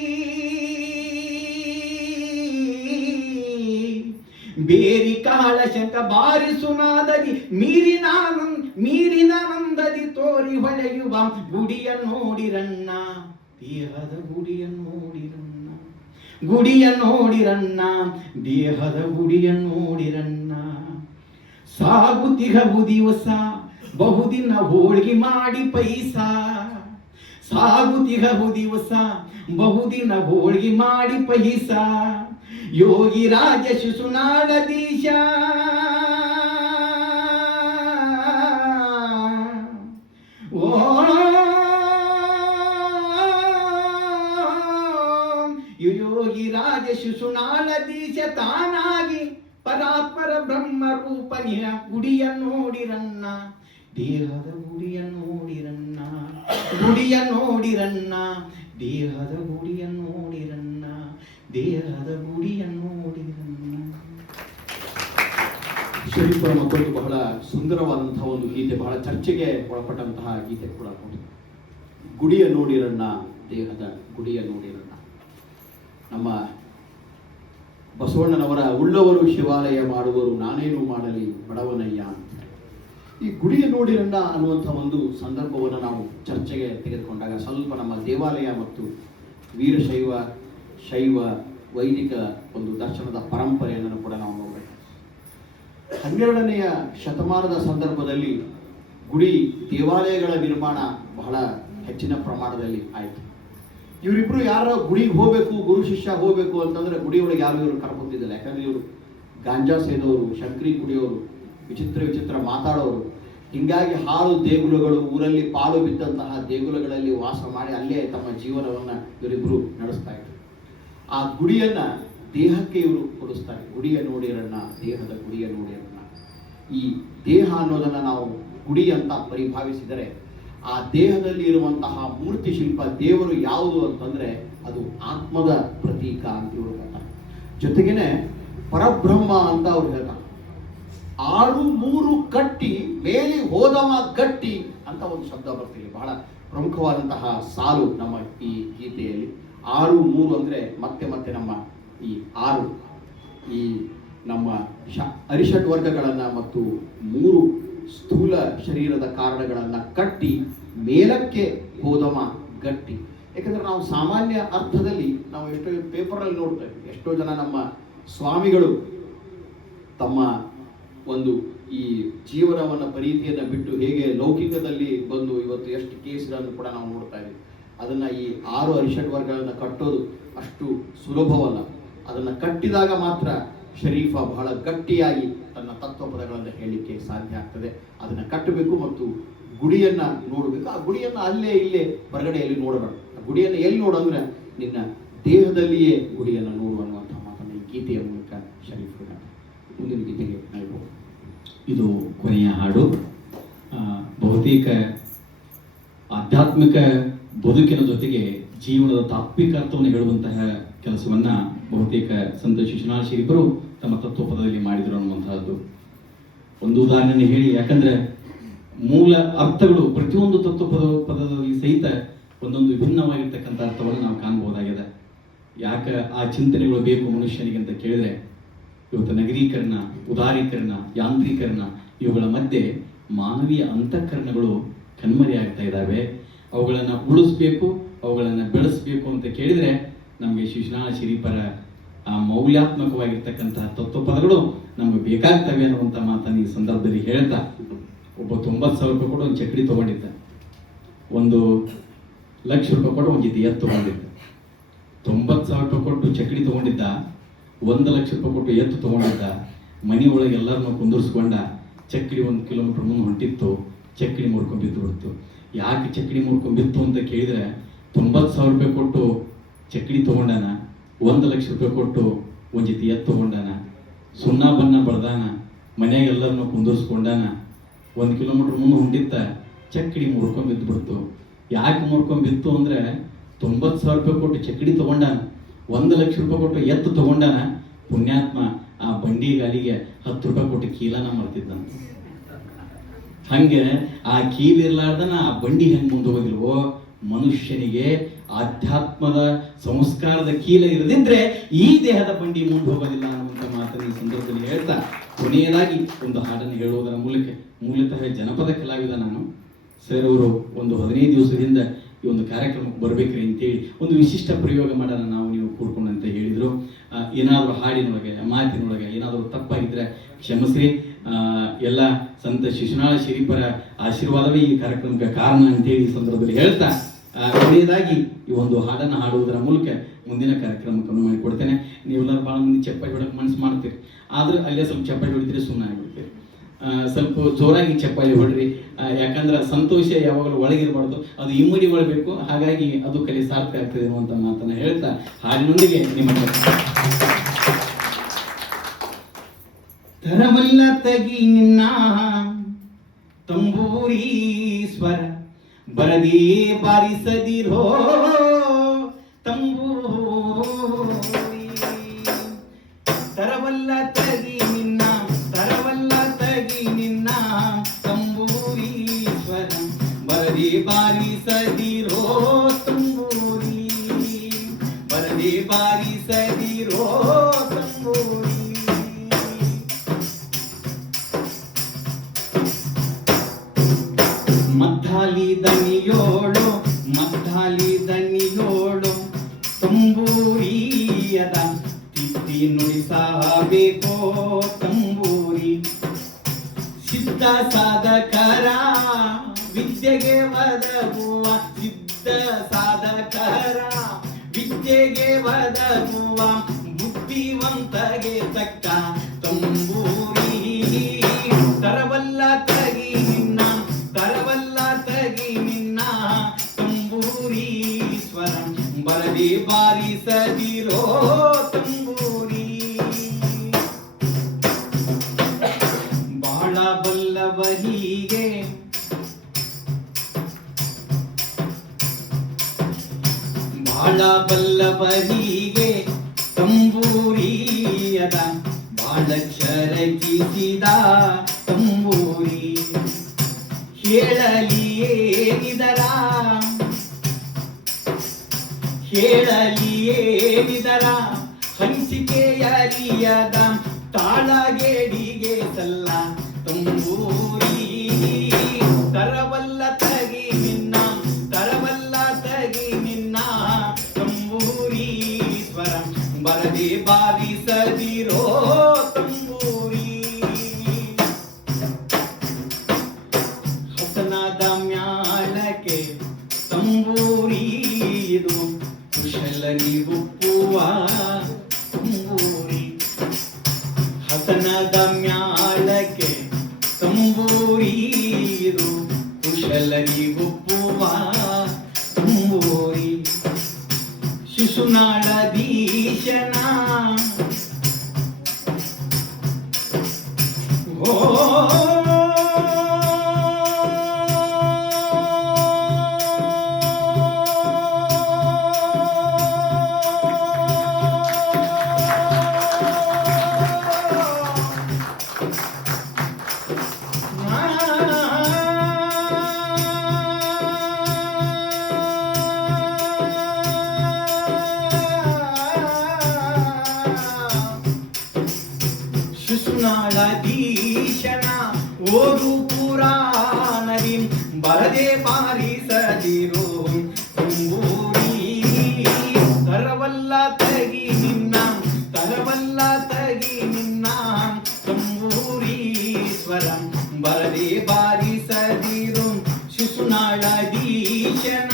ಬೇರಿ ಕಾಳ ಶಂಕ ಬಾರಿಸುನಾದದಿ ಮೀರಿನಾನಂದದಿ ತೋರಿ ಹೊಳೆಯುವ ಗುಡಿಯ ನೋಡಿರಣ್ಣ ದೇಹದ ಗುಡಿಯ ನೋಡಿರಣ್ಣ ಗುಡಿಯ ನೋಡಿರಣ್ಣ ದೇಹದ ಗುಡಿಯ ನೋಡಿರಣ್ಣ ಸಾಗುತ್ತಿಹವು ದಿವಸ ಬಹುದಿನ ಹೋಳ್ಗಿ ಮಾಡಿ ಪೈಸಾ ಸಾಗುತ್ತಿಹವು ದಿವಸ ಬಹುದಿನ ಹೋಳ್ಗಿ ಮಾಡಿ ಪೈಸಾ ಯೋಗಿ ರಾಜ ಶಿಶುನಾಳದೀಶ ಓ ಯೋಗಿ ರಾಜ ಶಿಶುನಾಳದೀಶ ತಾನಾಗಿ ಪರಾತ್ಪರ ಬ್ರಹ್ಮ ರೂಪನಿಯ ಗುಡಿಯ ನೋಡಿರಣ್ಣ ದೇಹದ ಗುಡಿಯ ನೋಡಿರಣ್ಣ ಗುಡಿಯ ನೋಡಿರಣ್ಣ ದೇಹದ ಗುಡಿಯ ನೋಡಿರಣ್ಣ ದೇಹದ ಗುಡಿಯ ನೋಡಿರಣ್ಣ. ಶರೀಫರ ಮಕ್ಕಳು ಬಹಳ ಸುಂದರವಾದಂತಹ ಒಂದು ಗೀತೆ, ಬಹಳ ಚರ್ಚೆಗೆ ಒಳಪಟ್ಟಂತಹ ಗೀತೆ ಕೂಡ. ಗುಡಿಯ ನೋಡಿರಣ್ಣ ದೇಹದ ಗುಡಿಯ ನೋಡಿರಣ್ಣ. ನಮ್ಮ ಬಸವಣ್ಣನವರ ಉಳ್ಳವರು ಶಿವಾಲಯ ಮಾಡುವರು ನಾನೇನು ಮಾಡಲಿ ಬಡವನಯ್ಯ ಅಂತ. ಈ ಗುಡಿಯ ನೋಡಿರಣ್ಣ ಅನ್ನುವಂಥ ಒಂದು ಸಂದರ್ಭವನ್ನು ನಾವು ಚರ್ಚೆಗೆ ತೆಗೆದುಕೊಂಡಾಗ ಸ್ವಲ್ಪ ನಮ್ಮ ದೇವಾಲಯ ಮತ್ತು ವೀರಶೈವ ಶೈವ ವೈದಿಕ ಒಂದು ದರ್ಶನದ ಪರಂಪರೆಯನ್ನು ಕೂಡ ನಾವು ನೋಡಬೇಕು. 12ನೇ ಶತಮಾನದ ಸಂದರ್ಭದಲ್ಲಿ ಗುಡಿ ದೇವಾಲಯಗಳ ನಿರ್ಮಾಣ ಬಹಳ ಹೆಚ್ಚಿನ ಪ್ರಮಾಣದಲ್ಲಿ ಆಯಿತು. ಇವರಿಬ್ರು ಯಾರ ಗುಡಿಗೆ ಹೋಗಬೇಕು, ಗುರು ಶಿಷ್ಯ ಹೋಗಬೇಕು ಅಂತಂದ್ರೆ ಗುಡಿಯೊಳಗೆ ಯಾರು ಇವರು ಕರ್ಕೊಂತಿದ್ದಿಲ್ಲ. ಯಾಕಂದ್ರೆ ಇವರು ಗಾಂಜಾ ಸೇದೋರು, ಶಂಕರಿ ಕುಡಿಯೋರು, ವಿಚಿತ್ರ ಮಾತಾಡೋರು. ಹಿಂಗಾಗಿ ಹಾಳು ದೇಗುಲಗಳು, ಊರಲ್ಲಿ ಪಾಳು ಬಿದ್ದಂತಹ ದೇಗುಲಗಳಲ್ಲಿ ವಾಸ ಮಾಡಿ ಅಲ್ಲೇ ತಮ್ಮ ಜೀವನವನ್ನ ಇವರಿಬ್ರು ನಡೆಸ್ತಾ ಇದ್ರು. ಆ ಗುಡಿಯನ್ನ ದೇಹಕ್ಕೆ ಇವರು ಕೊಡಿಸ್ತಾರೆ. ಗುಡಿಯ ನೋಡಿರಣ್ಣ ದೇಹದ ಗುಡಿಯ ನೋಡಿರಣ್ಣ. ಈ ದೇಹ ಅನ್ನೋದನ್ನ ನಾವು ಗುಡಿ ಅಂತ ಪರಿಭಾವಿಸಿದರೆ ಆ ದೇಹದಲ್ಲಿ ಇರುವಂತಹ ಮೂರ್ತಿ ಶಿಲ್ಪ ದೇವರು ಯಾವುದು ಅಂತಂದ್ರೆ ಅದು ಆತ್ಮದ ಪ್ರತೀಕ ಅಂತ ಇವರು ಹೇಳ್ತಾರೆ. ಜೊತೆಗೇನೆ ಪರಬ್ರಹ್ಮ ಅಂತ ಅವ್ರು ಹೇಳ್ತಾರೆ. 6 ಕಟ್ಟಿ ಮೇಲೆ ಹೋದವ ಗಟ್ಟಿ ಅಂತ ಒಂದು ಶಬ್ದ ಬರ್ತೀವಿ. ಬಹಳ ಪ್ರಮುಖವಾದಂತಹ ಸಾಲು ನಮ್ಮ ಈ ಗೀತೆಯಲ್ಲಿ. 6 ಅಂದ್ರೆ ಮತ್ತೆ ನಮ್ಮ ಈ 6 ಈ ನಮ್ಮ ಅರಿಷಡ್ ವರ್ಗಗಳನ್ನ ಮತ್ತು 3 ಸ್ಥೂಲ ಶರೀರದ ಕಾರಣಗಳನ್ನ ಕಟ್ಟಿ ಮೇಲಕ್ಕೆ ಹೋದವ ಗಟ್ಟಿ. ಯಾಕಂದ್ರೆ ನಾವು ಸಾಮಾನ್ಯ ಅರ್ಥದಲ್ಲಿ ನಾವು ಎಷ್ಟೋ ಪೇಪರಲ್ಲಿ ನೋಡ್ತೇವೆ, ಎಷ್ಟೋ ಜನ ನಮ್ಮ ಸ್ವಾಮಿಗಳು ತಮ್ಮ ಒಂದು ಈ ಜೀವನವನ್ನ ಪ್ರೀತಿಯನ್ನ ಬಿಟ್ಟು ಹೇಗೆ ಲೌಕಿಕದಲ್ಲಿ ಬಂದು ಇವತ್ತು ಎಷ್ಟು ಕೇಸ್ಗಳನ್ನು ಕೂಡ ನಾವು ನೋಡ್ತಾ ಇದ್ದೀವಿ. ಅದನ್ನ ಈ 6 ಅರಿಷಡ್ ವರ್ಗಗಳನ್ನ ಕಟ್ಟೋದು ಅಷ್ಟು ಸುಲಭವಲ್ಲ. ಅದನ್ನ ಕಟ್ಟಿದಾಗ ಮಾತ್ರ ಶರೀಫ ಬಹಳ ಗಟ್ಟಿಯಾಗಿ ತನ್ನ ತತ್ವಪದಗಳನ್ನು ಹೇಳಲಿಕ್ಕೆ ಸಾಧ್ಯ ಆಗ್ತದೆ. ಅದನ್ನ ಕಟ್ಟಬೇಕು ಮತ್ತು ಗುಡಿಯನ್ನ ನೋಡಬೇಕು. ಆ ಗುಡಿಯನ್ನ ಅಲ್ಲೇ ಇಲ್ಲೇ ಹೊರಗಡೆಯಲ್ಲಿ ನೋಡಬಾರ್ದು. ಆ ಗುಡಿಯನ್ನು ಎಲ್ಲಿ ನೋಡಂದ್ರೆ ನಿನ್ನ ದೇಹದಲ್ಲಿಯೇ ಗುಡಿಯನ್ನು ನೋಡು ಅನ್ನುವಂಥ ಮಾತನ್ನು ಈ ಗೀತೆಯ ಮೂಲಕ ಶರೀಫ್ ಮುಂದಿನ ಗೀತೆಗೆ ನಾವು ಇದು ಕೊನೆಯ ಹಾಡು. ಬಹುತೇಕ ಆಧ್ಯಾತ್ಮಿಕ ಬದುಕಿನ ಜೊತೆಗೆ ಜೀವನದ ತಾತ್ವಿಕ ಅರ್ಥವನ್ನು ಹೇಳುವಂತಹ ಕೆಲಸವನ್ನ ಬಹುತೇಕ ಸಂತ ಶಿಶುನಾಳ ಶರೀಫರು ತಮ್ಮ ತತ್ವಪದದಲ್ಲಿ ಮಾಡಿದರು ಅನ್ನುವಂತಹದ್ದು ಒಂದು ಉದಾಹರಣೆ ಹೇಳಿ. ಯಾಕಂದ್ರೆ ಮೂಲ ಅರ್ಥಗಳು ಪ್ರತಿಯೊಂದು ಪದದಲ್ಲಿ ಸಹಿತ ಒಂದೊಂದು ವಿಭಿನ್ನವಾಗಿರ್ತಕ್ಕಂಥ ಅರ್ಥವನ್ನು ನಾವು ಕಾಣಬಹುದಾಗಿದೆ. ಯಾಕೆ ಆ ಚಿಂತನೆಗಳು ಬೇಕು ಮನುಷ್ಯನಿಗೆ ಅಂತ ಕೇಳಿದ್ರೆ, ಇವತ್ತು ನಗರೀಕರಣ, ಉದಾರೀಕರಣ, ಯಾಂತ್ರೀಕರಣ ಇವುಗಳ ಮಧ್ಯೆ ಮಾನವೀಯ ಅಂತಃಕರಣಗಳು ಕಣ್ಮರೆಯಾಗ್ತಾ ಇದ್ದಾವೆ. ಅವುಗಳನ್ನು ಉಳಿಸ್ಬೇಕು, ಅವುಗಳನ್ನು ಬೆಳೆಸಬೇಕು ಅಂತ ಕೇಳಿದ್ರೆ ನಮಗೆ ಶಿಶುನಾಳ ಶರೀಫರ ಆ ಮೌಲ್ಯಾತ್ಮಕವಾಗಿರ್ತಕ್ಕಂತಹ ತತ್ವಪದಗಳು ನಮಗೆ ಬೇಕಾಗ್ತವೆ ಅನ್ನುವಂಥ ಮಾತನ್ನು ಈ ಸಂದರ್ಭದಲ್ಲಿ ಹೇಳ್ತಾ, ಒಬ್ಬ 90,000 ರೂಪಾಯಿ ಕೊಟ್ಟು ಒಂದು ಚಕ್ಡಿ ತಗೊಂಡಿದ್ದ, 1,00,000 ರೂಪಾಯಿ ಕೊಟ್ಟು ಒಂದು ಜೊತೆ ಎತ್ತು ತಗೊಂಡಿದ್ದ. 90,000 ರೂಪಾಯಿ ಕೊಟ್ಟು ಚಕ್ಡಿ ತಗೊಂಡಿದ್ದ, 1,00,000 ರೂಪಾಯಿ ಕೊಟ್ಟು ಎತ್ತು ತಗೊಂಡಿದ್ದ. ಮನೆಯೊಳಗೆ ಎಲ್ಲರನ್ನೂ ಕುಂದಿರಿಸ್ಕೊಂಡ. ಚಕ್ಡಿ 1 ಕಿಲೋಮೀಟರ್ ಮುಂದೆ ಹೊಂಟಿತ್ತು, ಚಕ್ಡಿ ಮುರ್ಕೊಂಡ್ಬಿದ್ದು ಬಿಡ್ತು. ಯಾಕೆ ಚಕ್ಡಿ ಮುರ್ಕೊಂಡ್ಬಿತ್ತು ಅಂತ ಕೇಳಿದ್ರೆ, 90,000 ರೂಪಾಯಿ ಕೊಟ್ಟು ಚಕ್ಡಿ ತಗೊಂಡಾನ, 1,00,000 ರೂಪಾಯಿ ಕೊಟ್ಟು ಒಂದು ಜೊತೆ ಎತ್ತು ತಗೊಂಡಾನ, ಸುಣ್ಣ ಬಣ್ಣ ಬಡ್ದಾನ, ಮನೆಯಾಗ ಎಲ್ಲರನ್ನೂ ಕುಂದಿರಿಸ್ಕೊಂಡಾನ. 1 ಕಿಲೋಮೀಟರ್ ಮುಂದೆ ಹೊಂಟಿತ್ತ, ಚಕ್ಡಿ ಮುರ್ಕೊಂಡ್ಬಿದ್ದು ಬಿಡ್ತು. ಯಾಕೆ ಮುರ್ಕೊಂಡ್ಬಿತ್ತು ಅಂದ್ರೆ 90,000 ರೂಪಾಯಿ ಕೊಟ್ಟು ಚಕ್ಡಿ ತಗೊಂಡಾನ, 1,00,000 ರೂಪಾಯಿ ಕೊಟ್ಟು ಎತ್ತು ತಗೊಂಡಾನ, ಪುಣ್ಯಾತ್ಮ ಆ ಬಂಡಿ ಗಾಲಿಗೆ 10 ರೂಪಾಯಿ ಕೊಟ್ಟು ಕೀಲನ ಮಾಡ್ತಿದ್ದಂತ. ಹಂಗೆ ಆ ಕೀಲ್ ಇರ್ಲಾರ್ದನ ಆ ಬಂಡಿ ಹೆಂಗೆ ಮುಂದೆ ಹೋಗಿಲ್ವೋ, ಮನುಷ್ಯನಿಗೆ ಆಧ್ಯಾತ್ಮದ ಸಂಸ್ಕಾರದ ಕೀಲ ಇರದಿದ್ರೆ ಈ ದೇಹದ ಬಂಡಿ ಮುಂದೆ ಹೋಗೋದಿಲ್ಲ ಅನ್ನುವಂಥ ಮಾತನ್ನು ಈ ಸಂದರ್ಭದಲ್ಲಿ ಹೇಳ್ತಾ, ಕೊನೆಯದಾಗಿ ಒಂದು ಹಾಡನ್ನು ಹೇಳುವುದರ ಮೂಲತಃ ಜನಪದ ಕಲಾವಿದ ನಾನು. ಸರ್ ಅವರು ಒಂದು 15 ದಿವಸದಿಂದ ಈ ಒಂದು ಕಾರ್ಯಕ್ರಮಕ್ಕೆ ಬರ್ಬೇಕ್ರಿ ಅಂತೇಳಿ ಒಂದು ವಿಶಿಷ್ಟ ಪ್ರಯೋಗ ಮಾಡೋಣ ನಾವು ನೀವು ಕೂಡ್ಕೊಂಡು ಅಂತ ಹೇಳಿದ್ರು. ಏನಾದರೂ ಹಾಡಿನೊಳಗೆ ಮಾತಿನೊಳಗೆ ಏನಾದರೂ ತಪ್ಪಾಗಿದ್ರೆ ಕ್ಷಮಿಸ್ರಿ. ಎಲ್ಲ ಸಂತ ಶಿಶುನಾಳ ಶರೀಫರ ಆಶೀರ್ವಾದವೇ ಈ ಕಾರ್ಯಕ್ರಮಕ್ಕೆ ಕಾರಣ ಅಂತೇಳಿ ಈ ಸಂದರ್ಭದಲ್ಲಿ ಹೇಳ್ತಾ, ಕೊನೆಯದಾಗಿ ಈ ಒಂದು ಹಾಡನ್ನು ಹಾಡುವುದರ ಮೂಲಕ ಮುಂದಿನ ಕಾರ್ಯಕ್ರಮಕ್ಕೆ ಅನುವು ಮಾಡಿಕೊಡ್ತೇನೆ. ನೀವೆಲ್ಲರೂ ಭಾಳ ಮಂದಿ ಚಪ್ಪಾಳಿ ಹೊಡಕ್ಕೆ ಮನಸ್ಸು ಮಾಡ್ತೀರಿ, ಆದ್ರೆ ಅಲ್ಲೇ ಸ್ವಲ್ಪ ಚಪ್ಪಾಳಿ ಹೊಡಿತೀರಿ, ಸುಮ್ಮನೆ ಆಗಿಬಿಡ್ತೀರಿ. ಸ್ವಲ್ಪ ಜೋರಾಗಿ ಚಪ್ಪಾಳಿ ಹೊಡ್ರಿ, ಯಾಕಂದ್ರೆ ಸಂತೋಷ ಯಾವಾಗಲೂ ಒಳಗಿರಬಾರ್ದು, ಅದು ಇಮ್ಮಡಿ ಒಳಬೇಕು. ಹಾಗಾಗಿ ಅದು ಕಲೆ ಸಾರ್ಥಕ ಆಗ್ತದೆ ಅನ್ನುವಂಥ ಮಾತನ್ನ ಹೇಳ್ತಾ ಹಾಡಿನೊಂದಿಗೆ ನಿಮ್ಮ ತರವಲ್ಲ ತಗಿ ನಿನ್ನ ತಂಬೂರಿ ಸ್ವರ ಬರದಿ ಬಾರಿಸದಿರೋ ತಂಬೂರಿ. ತರವಲ್ಲ ತಗಿ ನಿನ್ನ ತಂಬೂರಿ ಸ್ವರ ಬರದಿ ಬಾರಿಸದಿರೋ ತಂಬೂರಿ, ಬರದಿ ಬಾರಿಸದಿರೋ ತಂಬೂರಿ. ಮದ್ದಾಲಿ ದನಿಯೋಳು ತಂಬೂರಿಯದ ತಿದ್ದಿ ನುಡಿಸಬೇಕೋ ತಂಬೂರಿ. ಸಿದ್ಧ ಸಾಧಕರ ವಿದ್ಯೆಗೆ ಒದಗುವ ಬುದ್ಧಿವಂತಗೆ ತಕ್ಕ ತಂಬೂರಿ. ತರವಲ್ಲ ತಗಿ ನಿನ್ನ ತಂಬೂರಿ ಸ್ವರ ಬರದಿ ಬಾರಿಸದಿರೋ ತಂಬೂರಿ. ಬಾಳ ಬಲ್ಲವನಿಗೆ ತಂಬೂರಿಯದ ಬಾಳಕ್ಷರ ರಚಿಸಿದ ತಂಬೂರಿ. ಹೇಳಲಿ ಏನಿದರ ಹಂಚಿಕೆಯರಿಯದ ತಾಳಗೇಡಿಗೆ ಸಲ್ಲ ತಂಬೂರಿ. ತರವಲ್ಲ ತಗಿ ನಿನ್ನ ತಂಬೂರಿ ಸ್ವರ ಬರದಿ ಬಾರಿಸದಿರೋ ತಂಬೂರಿ. ಹಸನದ ಮ್ಯಾಳಕ್ಕೆ ತಂಬೂರಿ ಇದು ಕುಶಲನಿಗುಪ್ಪುವ ತಂಬೂರಿ. ಹಸನದ ಮ್ಯಾಳಕ್ಕೆ ತಂಬೂರಿ ಇದು ಕುಶಲನಿಗುಪ್ಪುವ ತಂಬೂರಿ. ಶಿಶುನಾಳಧೀಶನ ಶಿಶುನಾಳಧೀಶನ ಓದು ಪುರಾಣದಿ ಬರದೆ ಬಾರಿಸದಿರೋ ತಂಬೂರಿ. ತರವಲ್ಲ ತಗಿ ನಿನ್ನ ತಂಬೂರಿ ಸ್ವರ ಬರದೆ ಬಾರಿಸದಿರೋ ಶಿಶುನಾಳಧೀಶನ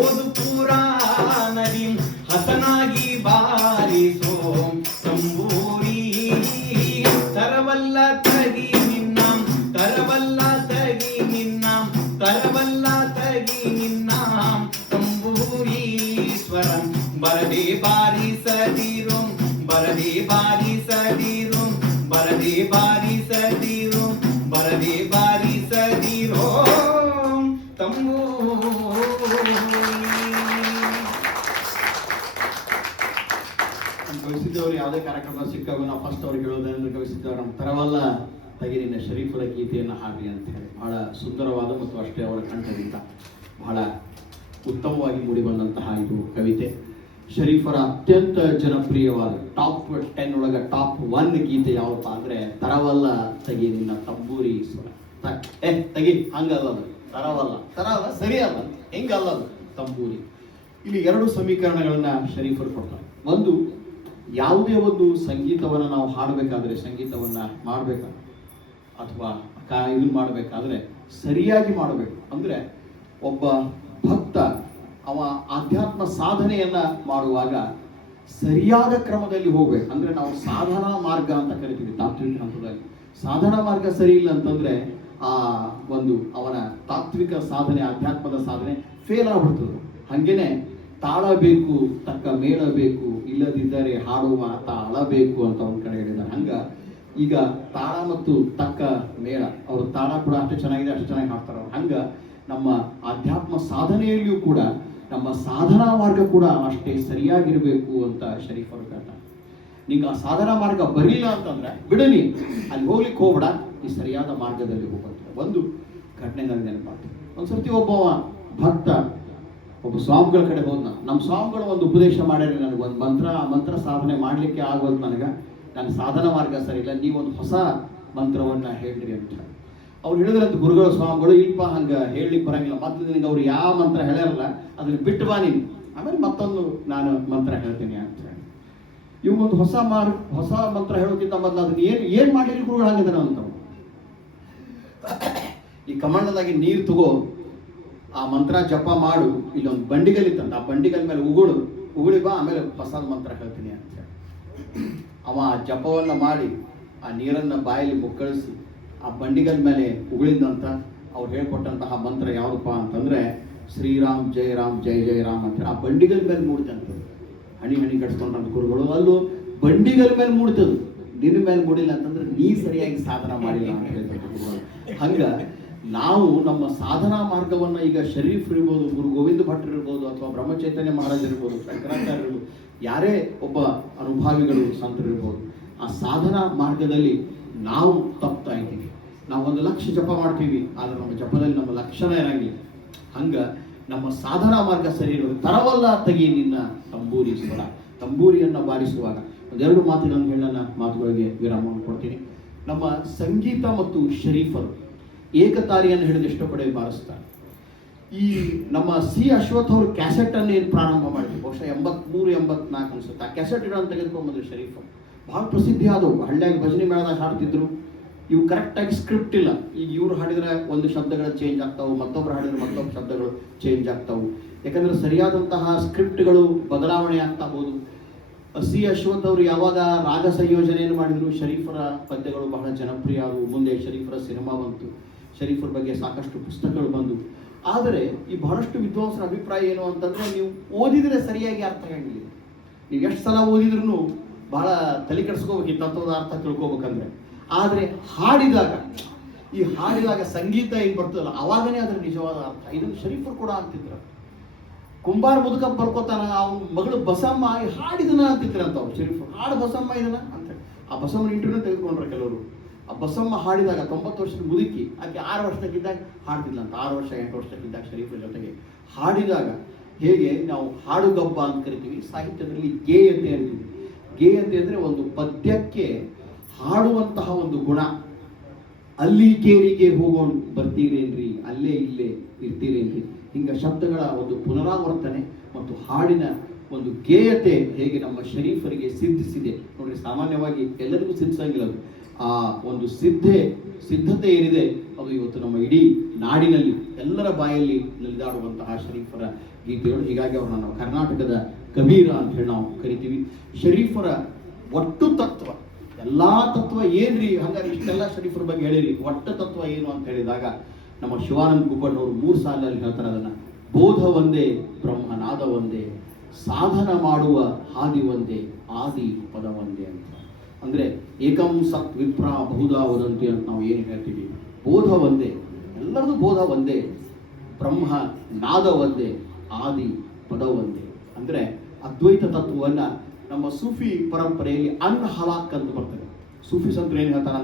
ಓದು ಪುರಾಣದಿ ಹಸನಾಗಿ ಬಾರಿಸೋ ತಂಬೂರಿ. ತರವಲ್ಲ ತಗಿ ನಿನ್ನ ತಂಬೂರಿ ಸ್ವರ ಬರದೆ ಬಾರಿಸದಿರೋ ತಂಬೂರಿ. ನಮ್ಮ ತರವಲ್ಲ ತಗಿರಿನ ಶರೀಫರ ಗೀತೆಯನ್ನು ಹಾಡಿ ಅಂತ ಹೇಳಿ ಬಹಳ ಸುಂದರವಾದ ಮತ್ತು ಅಷ್ಟೇ ಅವರ ಕಂಠದಿಂದ ಬಹಳ ಉತ್ತಮವಾಗಿ ಮೂಡಿಬಂದಂತಹ ಇದು ಕವಿತೆ. ಶರೀಫರ ಅತ್ಯಂತ ಜನಪ್ರಿಯವಾದ ಟಾಪ್ 10 ಒಳಗೆ ಟಾಪ್ 1 ಗೀತೆ ಯಾವಪ್ಪ ಅಂದರೆ ತರವಲ್ಲ ತಗಿ ನಿನ್ನ ತಂಬೂರಿ ಸ್ವರ. ತಗಿ ಹಂಗಲ್ಲ ಅದು, ತರವಲ್ಲ ಸರಿ ಅಲ್ಲ, ಹೆಂಗಲ್ಲ ಅದು ತಂಬೂರಿ. ಇಲ್ಲಿ 2 ಸಮೀಕರಣಗಳನ್ನ ಶರೀಫರು ಕೊಡ್ತಾರೆ. ಒಂದು, ಯಾವುದೇ ಒಂದು ಸಂಗೀತವನ್ನು ನಾವು ಹಾಡಬೇಕಾದ್ರೆ, ಸಂಗೀತವನ್ನ ಮಾಡಬೇಕಾದ್ರೆ ಅಥವಾ ಇದನ್ನು ಮಾಡಬೇಕಾದ್ರೆ ಸರಿಯಾಗಿ ಮಾಡಬೇಕು. ಅಂದ್ರೆ ಒಬ್ಬ ಭಕ್ತ ಅವ ಆಧ್ಯಾತ್ಮ ಸಾಧನೆಯನ್ನ ಮಾಡುವಾಗ ಸರಿಯಾದ ಕ್ರಮದಲ್ಲಿ ಹೋಗ್ಬೇಕು. ಅಂದ್ರೆ ನಾವು ಸಾಧನಾ ಮಾರ್ಗ ಅಂತ ಕರಿತೀವಿ ತಾತ್ವಿಕ ಹಂತದಲ್ಲಿ. ಸಾಧನಾ ಮಾರ್ಗ ಸರಿ ಇಲ್ಲ ಅಂತಂದ್ರೆ ಆ ಒಂದು ಅವನ ತಾತ್ವಿಕ ಸಾಧನೆ, ಆಧ್ಯಾತ್ಮದ ಸಾಧನೆ ಫೇಲ್ ಆಗ್ಬಿಡ್ತದೆ. ಹಂಗೇನೆ ತಾಳ ಬೇಕು, ತಕ್ಕ ಮೇಳ ಬೇಕು, ಇಲ್ಲದಿದ್ದರೆ ಹಾಡುವ ತಾಳಬೇಕು ಅಂತ ಒಂದ್ ಕಡೆ ಹೇಳಿದ್ದಾರೆ. ಹಂಗ ಈಗ ತಾಳ ಮತ್ತು ತಕ್ಕ ಮೇಳ, ಅವರು ತಾಳ ಕೂಡ ಅಷ್ಟು ಚೆನ್ನಾಗಿದೆ, ಅಷ್ಟು ಚೆನ್ನಾಗಿ ಹಾಡ್ತಾರ. ಹಂಗ ನಮ್ಮ ಆಧ್ಯಾತ್ಮ ಸಾಧನೆಯಲ್ಲಿಯೂ ಕೂಡ ನಮ್ಮ ಸಾಧನಾ ಮಾರ್ಗ ಕೂಡ ಅಷ್ಟೇ ಸರಿಯಾಗಿರ್ಬೇಕು ಅಂತ ಶರೀಫರು ಹೇಳ್ತಾರೆ. ನಿಂಗೆ ಆ ಸಾಧನಾ ಮಾರ್ಗ ಬರಲಿಲ್ಲ ಅಂತಂದ್ರೆ ಬಿಡಲಿ, ಅಲ್ಲಿ ಹೋಗ್ಲಿಕ್ಕೆ ಹೋಗ್ಬೇಡ, ಈ ಸರಿಯಾದ ಮಾರ್ಗದಲ್ಲಿ ಹೋಗ್ಬೇಕು. ಒಂದು ಘಟನೆ ನನಗೆ ನೆನಪಾಗ್ತದೆ. ಒಂದ್ಸರ್ತಿ ಒಬ್ಬ ಭಕ್ತ ಒಬ್ಬ ಸ್ವಾಮಿಗಳ ಕಡೆ ಹೋದ್ನ. ನಮ್ಮ ಸ್ವಾಮಿಗಳು ಒಂದು ಉಪದೇಶ ಮಾಡ್ಯಾರ ನನಗೆ, ಒಂದು ಮಂತ್ರ ಸಾಧನೆ ಮಾಡ್ಲಿಕ್ಕೆ ಆಗೋದು ನನಗೆ, ನನ್ನ ಸಾಧನ ಮಾರ್ಗ ಸರಿ ಇಲ್ಲ, ನೀವೊಂದು ಹೊಸ ಮಂತ್ರವನ್ನ ಹೇಳ್ರಿ ಅಂತ ಅವ್ರು ಹೇಳಿದ್ರಂತ ಗುರುಗಳ ಸ್ವಾಮಿಗಳು. ಇಲ್ಪ ಹಂಗ ಹೇಳಲಿಕ್ಕೆ ಬರಂಗಿಲ್ಲ, ಮೊದಲು ನಿನಗೆ ಅವ್ರು ಯಾವ ಮಂತ್ರ ಹೇಳ್ಯಾರಲ್ಲ ಅದನ್ನ ಬಿಟ್ಟು ಬಾ ನೀನು, ಆಮೇಲೆ ಮತ್ತೊಂದು ನಾನು ಮಂತ್ರ ಹೇಳ್ತೀನಿ ಅಂತ ಹೇಳಿ. ಇವ್ ಒಂದು ಹೊಸ ಮಂತ್ರ ಹೇಳೋಕ್ಕಿಂತ ಮೊದಲು ಅದನ್ನ ಏನ್ ಮಾಡಿರಿ ಗುರುಗಳು ಹಂಗಿದಾರ ಅಂತ. ಈ ಕಮಂಡದಾಗಿ ನೀರು ತಗೋ, ಆ ಮಂತ್ರ ಜಪ ಮಾಡು, ಇಲ್ಲೊಂದು ಬಂಡಿಗಲ್ ಇತ್ತಂತ, ಆ ಬಂಡಿಗಲ್ ಮೇಲೆ ಉಗುಳಿ ಬಾ, ಆಮೇಲೆ ಹೊಸ ಮಂತ್ರ ಹೇಳ್ತೀನಿ ಅಂತ ಹೇಳಿ. ಅವ ಜಪವನ್ನ ಮಾಡಿ ಆ ನೀರನ್ನ ಬಾಯಲ್ಲಿ ಮುಕ್ಕಳಿಸಿ ಆ ಬಂಡಿಗಲ್ ಮೇಲೆ ಉಗುಳಿದಂತ ಅವ್ರು ಹೇಳ್ಕೊಟ್ಟಂತಹ ಮಂತ್ರ ಯಾವುದಪ್ಪ ಅಂತಂದ್ರೆ ಶ್ರೀರಾಮ್ ಜಯ ರಾಮ್ ಜಯ ಜಯ ರಾಮ್ ಅಂತ ಹೇಳಿ ಆ ಬಂಡಿಗಲ್ ಮೇಲೆ ಮೂಡ್ತಂತ. ಹಣಿ ಕಟ್ಸ್ಕೊಂಡಂತ ಗುರುಗಳು ಅಲ್ಲೂ ಬಂಡಿಗಲ್ ಮೇಲೆ ಮೂಡ್ತದು, ನಿನ್ನ ಮೇಲೆ ಮೂಡಿಲ್ಲ ಅಂತಂದ್ರೆ ನೀ ಸರಿಯಾಗಿ ಸಾಧನ ಮಾಡಿಲ್ಲ ಅಂತ ಹೇಳ್ತಾರೆ ಗುರುಗಳು. ಹಂಗ ನಾವು ನಮ್ಮ ಸಾಧನಾ ಮಾರ್ಗವನ್ನ ಈಗ ಶರೀಫ್ ಇರ್ಬೋದು, ಗುರು ಗೋವಿಂದ ಭಟ್ರು ಇರ್ಬೋದು, ಅಥವಾ ಬ್ರಹ್ಮಚೈತನ್ಯ ಮಹಾರಾಜ್ ಇರ್ಬೋದು, ಶಂಕರಾಚಾರ್ಯ ಇರ್ಬೋದು, ಯಾರೇ ಒಬ್ಬ ಅನುಭಾವಿಗಳು ಸಂತರು ಇರ್ಬೋದು, ಆ ಸಾಧನಾ ಮಾರ್ಗದಲ್ಲಿ ನಾವು ತಪ್ತಾ ಇದ್ದೀವಿ. ನಾವು 1 ಲಕ್ಷ ಜಪ ಮಾಡ್ತೀವಿ, ಆದ್ರೆ ನಮ್ಮ ಜಪದಲ್ಲಿ ನಮ್ಮ ಲಕ್ಷಣ ಇರಂಗಿಲ್ಲ. ಹಂಗ ನಮ್ಮ ಸಾಧನಾ ಮಾರ್ಗ ಸರಿ ಇರೋದು. ತರವಲ್ಲ ತಗಿ ನಿನ್ನ ತಂಬೂರಿ ಸ್ವರ, ತಂಬೂರಿಯನ್ನ ಬಾರಿಸುವಾಗ ಒಂದೆರಡು ಮಾತುಗಳನ್ನು ಹೇಳೋಣ, ಮಾತುಗಳಿಗೆ ವಿರಾಮವನ್ನು ಕೊಡ್ತೀನಿ. ನಮ್ಮ ಸಂಗೀತ ಮತ್ತು ಶರೀಫರು ಏಕತಾರಿಯನ್ನು ಹಿಡಿದು ಇಷ್ಟಪಡೆ ಬಾರಿಸ್ತಾರೆ. ಈ ನಮ್ಮ ಸಿ ಅಶ್ವಥ್ ಅವರು ಕ್ಯಾಸೆಟ್ ಅನ್ನು ಏನು ಪ್ರಾರಂಭ ಮಾಡಿದ್ರು, ಬಹುಶಃ 83-84 ಅನ್ಸುತ್ತೆ. ಆ ಕ್ಯಾಸೆಟ್ ಇಡೋನ್ ತೆಗೆದುಕೊಂಡ್ಬಂದ್ರು ಶರೀಫ್. ಬಹಳ ಪ್ರಸಿದ್ಧಿ ಆದವು, ಹಳ್ಳಿಯಾಗಿ ಭಜನೆ ಮೇಳದಾಗ ಹಾಡ್ತಿದ್ರು. ಇವು ಕರೆಕ್ಟಾಗಿ ಸ್ಕ್ರಿಪ್ಟ್ ಇಲ್ಲ. ಈಗ ಇವ್ರು ಹಾಡಿದ್ರೆ ಒಂದು ಶಬ್ದಗಳು ಚೇಂಜ್ ಆಗ್ತಾವು, ಮತ್ತೊಬ್ರು ಹಾಡಿದ್ರೆ ಮತ್ತೊಬ್ಬ ಶಬ್ದಗಳು ಚೇಂಜ್ ಆಗ್ತಾವು. ಯಾಕಂದ್ರೆ ಸರಿಯಾದಂತಹ ಸ್ಕ್ರಿಪ್ಟ್ಗಳು ಬದಲಾವಣೆ ಆಗ್ತಾ ಹೋದು. ಸಿ ಅಶ್ವಥ್ ಅವರು ಯಾವಾಗ ರಾಗ ಸಂಯೋಜನೆಯನ್ನು ಮಾಡಿದ್ರು, ಶರೀಫರ ಪದ್ಯಗಳು ಬಹಳ ಜನಪ್ರಿಯ ಆದವು. ಮುಂದೆ ಶರೀಫರ ಸಿನಿಮಾ ಬಂತು, ಶರೀಫರ ಬಗ್ಗೆ ಸಾಕಷ್ಟು ಪುಸ್ತಕಗಳು ಬಂದು. ಆದರೆ ಈ ಬಹಳಷ್ಟು ವಿದ್ವಾಂಸರ ಅಭಿಪ್ರಾಯ ಏನು ಅಂತಂದ್ರೆ, ನೀವು ಓದಿದ್ರೆ ಸರಿಯಾಗಿ ಅರ್ಥ ಆಗಿಲ್ಲ. ನೀವು ಎಷ್ಟು ಸಲ ಓದಿದ್ರು ಬಹಳ ತಲೆ ಕೆಡಿಸ್ಕೋಬೇಕು ಈ ತತ್ವದ ಅರ್ಥ ತಿಳ್ಕೊಬೇಕಂದ್ರೆ. ಆದರೆ ಹಾಡಿದಾಗ ಸಂಗೀತ ಏನು ಬರ್ತದಲ್ಲ, ಅವಾಗನೇ ಅದರ ನಿಜವಾದ ಅರ್ಥ. ಇದನ್ನು ಶರೀಫರು ಕೂಡ ಅಂತಿದ್ರು. ಕುಂಬಾರ ಮುದುಕ ಬರ್ಕೋತಾನ, ಅವ್ನ ಮಗಳು ಬಸಮ್ಮ ಹಾಡಿದನ ಅಂತಿದ್ರಂತ ಅವ್ರು ಶರೀಫರು. ಹಾಡು ಬಸಮ್ಮ ಇದನ್ನ ಅಂತ. ಆ ಬಸಮ್ಮನ ಇಂಟರ್ವ್ಯೂ ತೆಗೆದುಕೊಂಡ್ರೆ ಕೆಲವರು. ಆ ಬಸಮ್ಮ ಹಾಡಿದಾಗ 90 ವರ್ಷದ ಮುದುಕಿ, ಆಕೆ 6 ವರ್ಷಕ್ಕಿದ್ದಾಗ ಹಾಡ್ತಿದ್ಲಂತ. 6 ವರ್ಷ 8 ವರ್ಷಕ್ಕಿದ್ದಾಗ ಶರೀಫರ ಜೊತೆಗೆ ಹಾಡಿದಾಗ ಹೇಗೆ ನಾವು ಹಾಡುಗಬ್ಬ ಅಂತ ಕರಿತೀವಿ, ಸಾಹಿತ್ಯದಲ್ಲಿ ಗೇಯತೆ ಅಂತೀವಿ. ಗೇಯತೆ ಅಂದ್ರೆ ಒಂದು ಪದ್ಯಕ್ಕೆ ಹಾಡುವಂತಹ ಒಂದು ಗುಣ. ಅಲ್ಲಿ ಕೇರಿಗೆ ಹೋಗೋಣ ಬರ್ತೀರೇನ್ರಿ, ಅಲ್ಲೇ ಇಲ್ಲೇ ಇರ್ತೀರೇನ್ರಿ, ಹಿಂಗ ಶಬ್ದಗಳ ಒಂದು ಪುನರಾವರ್ತನೆ ಮತ್ತು ಹಾಡಿನ ಒಂದು ಗೇಯತೆ ಹೇಗೆ ನಮ್ಮ ಶರೀಫರಿಗೆ ಸಿದ್ಧಿಸಿದೆ ನೋಡ್ರಿ. ಸಾಮಾನ್ಯವಾಗಿ ಎಲ್ಲರಿಗೂ ಸಿದ್ಧಿಸಂಗಿಲ್ಲ ಅದು. ಆ ಒಂದು ಸಿದ್ಧತೆ ಏನಿದೆ ಅದು ಇವತ್ತು ನಮ್ಮ ಇಡೀ ನಾಡಿನಲ್ಲಿ ಎಲ್ಲರ ಬಾಯಲ್ಲಿ ನಲಿದಾಡುವಂತಹ ಶರೀಫರ ಗೀತೆಗಳು. ಹೀಗಾಗಿ ಅವ್ರನ್ನ ನಾವು ಕರ್ನಾಟಕದ ಕಬೀರ ಅಂತ ಹೇಳಿ ನಾವು ಕರಿತೀವಿ. ಶರೀಫರ ಒಟ್ಟು ತತ್ವ, ಎಲ್ಲಾ ತತ್ವ ಏನ್ರಿ, ಹಾಗಾಗಿ ಇಷ್ಟೆಲ್ಲ ಶರೀಫರ ಬಗ್ಗೆ ಹೇಳಿರಿ, ಒಟ್ಟು ತತ್ವ ಏನು ಅಂತ ಹೇಳಿದಾಗ ನಮ್ಮ ಶಿವಾನಂದ ಗುಬ್ಬಣ್ಣವರು 3 ಸಾಲಲ್ಲಿ ಹೇಳ್ತಾರೆ ಅದನ್ನ. ಬೋಧ ಒಂದೇ, ಬ್ರಹ್ಮನಾದ ಒಂದೇ, ಸಾಧನ ಮಾಡುವ ಹಾದಿ ಒಂದೇ, ಆದಿ ಪದ ಒಂದೇ ಅಂತ. ಅಂದ್ರೆ ಏಕಂ ಸತ್ ವಿಪ್ರ ಬಹುಧಾ ವದಂತಿ ಅಂತ ನಾವು ಏನು ಹೇಳ್ತೀವಿ. ಬೋಧ ಒಂದೇ, ಎಲ್ಲರದು ಬೋಧ ಒಂದೇ, ಬ್ರಹ್ಮ ನಾದ ಒಂದೇ, ಆದಿ ಪದ ಒಂದೇ. ಅಂದ್ರೆ ಅದ್ವೈತ ತತ್ವವನ್ನ ನಮ್ಮ ಸೂಫಿ ಪರಂಪರೆಯಲ್ಲಿ ಹಲಾಕ್ ಅಂತ ಬರ್ತದೆ. ಸೂಫಿ ಸಂತರು ಏನು ಹೇಳ್ತಾರ